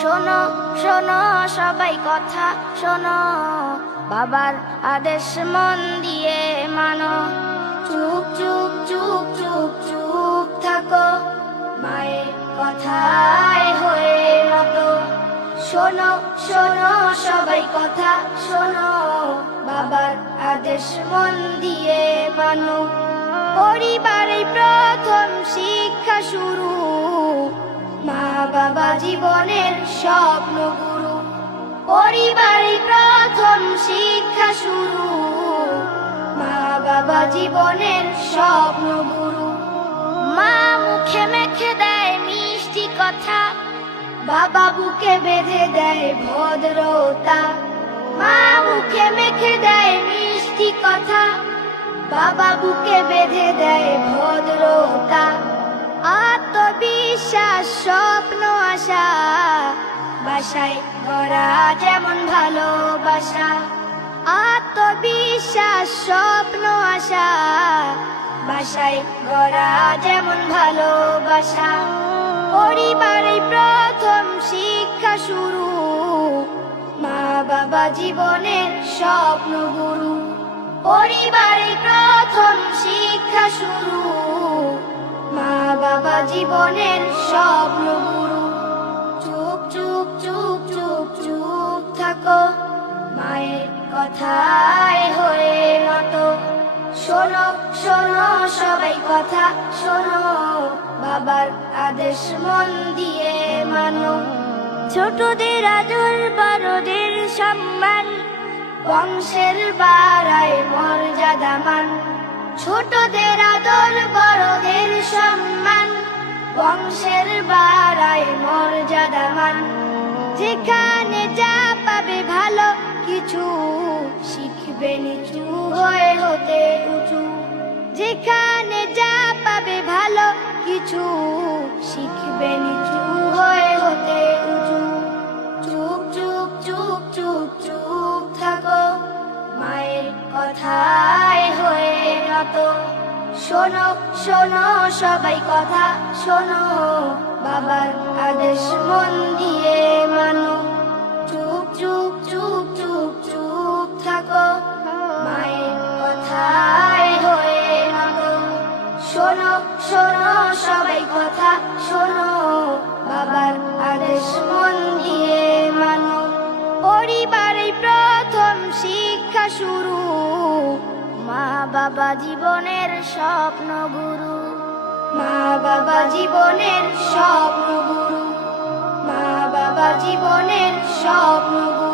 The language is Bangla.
শোনো শোনো সবাই কথা শোনো, বাবার আদেশ মন দিয়ে মানো। চুপ চুপ চুপ চুপ চুপ থাকো, মায়ের কথায় হয়ে মতো। শোনো শোনো সবাই কথা শোনো, বাবার আদেশ মন দিয়ে মানো। পরিবারে প্রথম শিক্ষা শুরু, মা বাবা জীবনের স্বপ্ন গুরু। পরিবারে প্রথম শিক্ষা শুরু, মা বাবা জীবনের স্বপ্ন গুরু। মা মুখে মেখে দেয় মিষ্টি কথা, বাবা বুকে বেঁধে দেয় ভদ্রতা। মা মুখে মেখে দেয় মিষ্টি কথা, বাবা বুকে বেঁধে দেয় ভদ্রতা। আত্মবিশ্বাস স্বপ্ন আশা, বাসায় গড়া যেমন ভালোবাসা। আত্মবিশ্বাস স্বপ্ন আশা, বাসায় গড়া যেমন ভালোবাসা। পরিবারে প্রথম শিক্ষা শুরু, মা বাবা জীবনের স্বপ্ন গুরু। পরিবারে প্রথম শিক্ষা শুরু, মা বাবা জীবনের স্বপ্ন গুরু। চুপ চুপ চুপ চুপ চুপ থাকো, মায়ের কথায় হয়ে মতো। শোনো শোনো সবাই কথা শোনো, বাবার আদেশ মন দিয়ে মানো। ছোটদের আদর বড়দের সম্মান, বংশের বাড়ায় মর্যাদা মান। ছোটদের আদর বড়দের সম্মান, বংশের বাড়ায় মর্যাদা মান। যেখানে যা পাবে ভালো কিছু, শিখবে নিচু হয়ে হতে উঁচু। যেখানে যা পাবে ভালো কিছু, শিখবে নিচু হয়ে হতে উঁচু। চুপ চুপ চুপ চুপ চুপ থাকো, মায়ের কথায় হয়ে মতো। শোনো শোনো সবাই কথা শোনো, বাবার আদেশ মন দিয়ে মানো। চুপ চুপ চুপ চুপ চুপ থাকো, মায়ের কথায় হয়ে মতো। শোনো শোনো সবাই কথা শোনো, বাবার আদেশ মন দিয়ে মানো। পরিবারে প্রথম শিক্ষা শুরু, মা বাবা জীবনের স্বপ্ন গুরু। মা বাবা জীবনের স্বপ্ন গুরু, মা বাবা জীবনের স্বপ্ন গুরু।